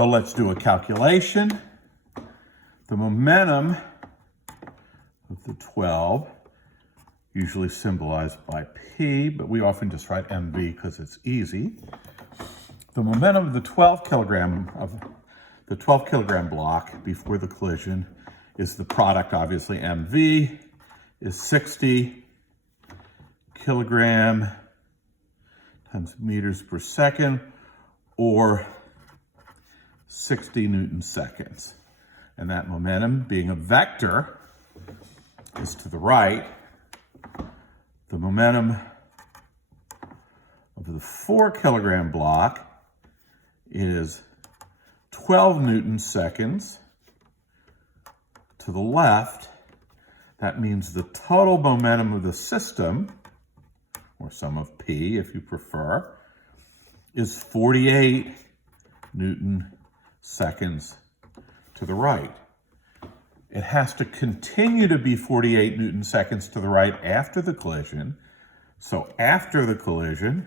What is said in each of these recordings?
So let's do a calculation. The momentum of the 12, usually symbolized by P, but we often just write mv because it's easy. The momentum of the 12 kilogram block before the collision is the product, obviously. mv is 60 kilogram times meters per second, or 60 Newton seconds. And that momentum, being a vector, is to the right. The momentum of the 4 kilogram block is 12 Newton seconds to the left. That means the total momentum of the system, or sum of P if you prefer, is 48 Newton seconds to the right. It has to continue to be 48 Newton seconds to the right after the collision. So after the collision,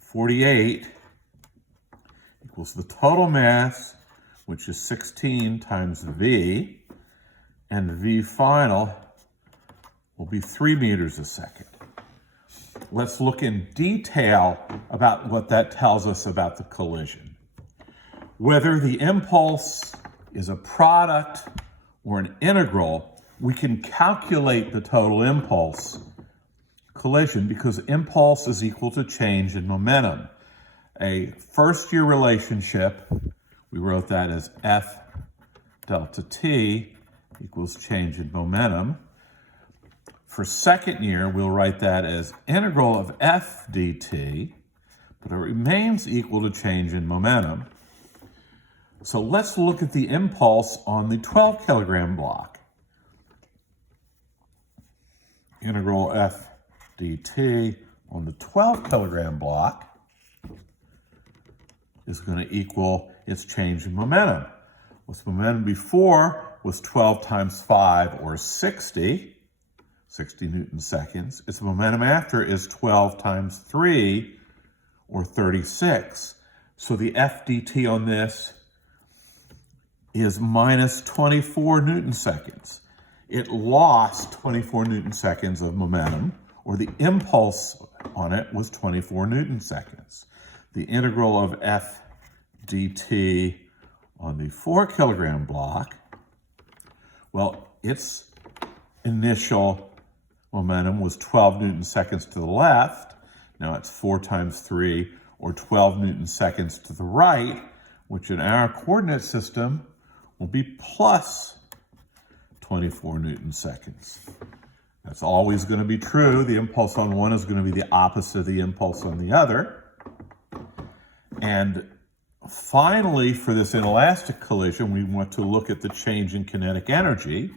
48 equals the total mass, which is 16 times V, and V final will be 3 meters a second. Let's look in detail about what that tells us about the collision. Whether the impulse is a product or an integral, we can calculate the total impulse collision because impulse is equal to change in momentum. A first-year relationship, we wrote that as F delta T equals change in momentum. For second year, we'll write that as integral of F dt, but it remains equal to change in momentum. So let's look at the impulse on the 12 kilogram block. Integral F dt on the 12 kilogram block is going to equal its change in momentum. Its momentum before was 12 times 5, or 60 Newton seconds. Its momentum after is 12 times 3, or 36. So the F dt on this is minus 24 Newton seconds. It lost 24 Newton seconds of momentum, or the impulse on it was 24 Newton seconds. The integral of F dt on the 4 kilogram block, well, its initial momentum was 12 Newton seconds to the left. Now it's 4 times 3, or 12 Newton seconds to the right, which in our coordinate system will be plus 24 Newton seconds. That's always going to be true. The impulse on one is going to be the opposite of the impulse on the other. And finally, for this inelastic collision, we want to look at the change in kinetic energy.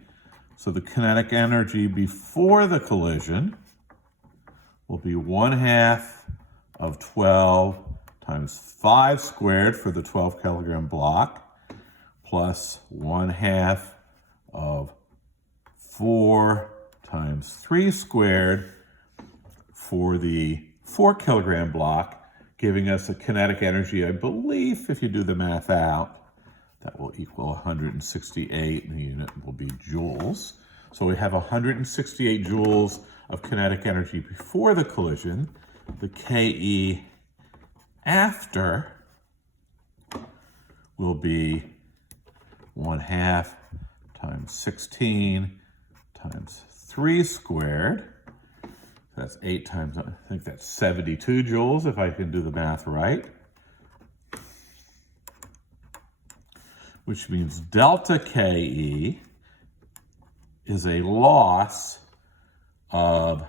So the kinetic energy before the collision will be 1/2 of 12 times 5 squared for the 12 kilogram block, plus 1/2 of 4 times 3 squared for the 4 kilogram block, giving us a kinetic energy, I believe, if you do the math out, that will equal 168, and the unit will be joules. So we have 168 joules of kinetic energy before the collision. The KE after will be 1/2 times 16 times 3 squared. That's 8 times, I think that's 72 joules if I can do the math right. Which means delta KE is a loss of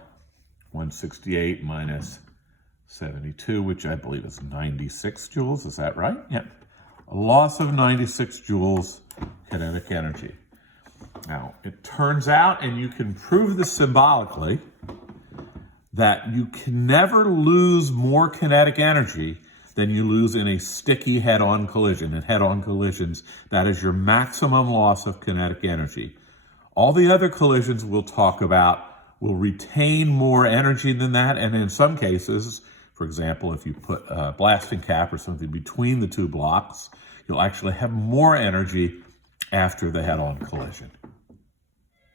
168 minus 72, which I believe is 96 joules. Is that right? Yep. A loss of 96 joules kinetic energy. Now, it turns out, and you can prove this symbolically, that you can never lose more kinetic energy than you lose in a sticky head-on collision. In head-on collisions, that is your maximum loss of kinetic energy. All the other collisions we'll talk about will retain more energy than that, and in some cases, For example, if you put a blasting cap or something between the two blocks, you'll actually have more energy after the head-on collision.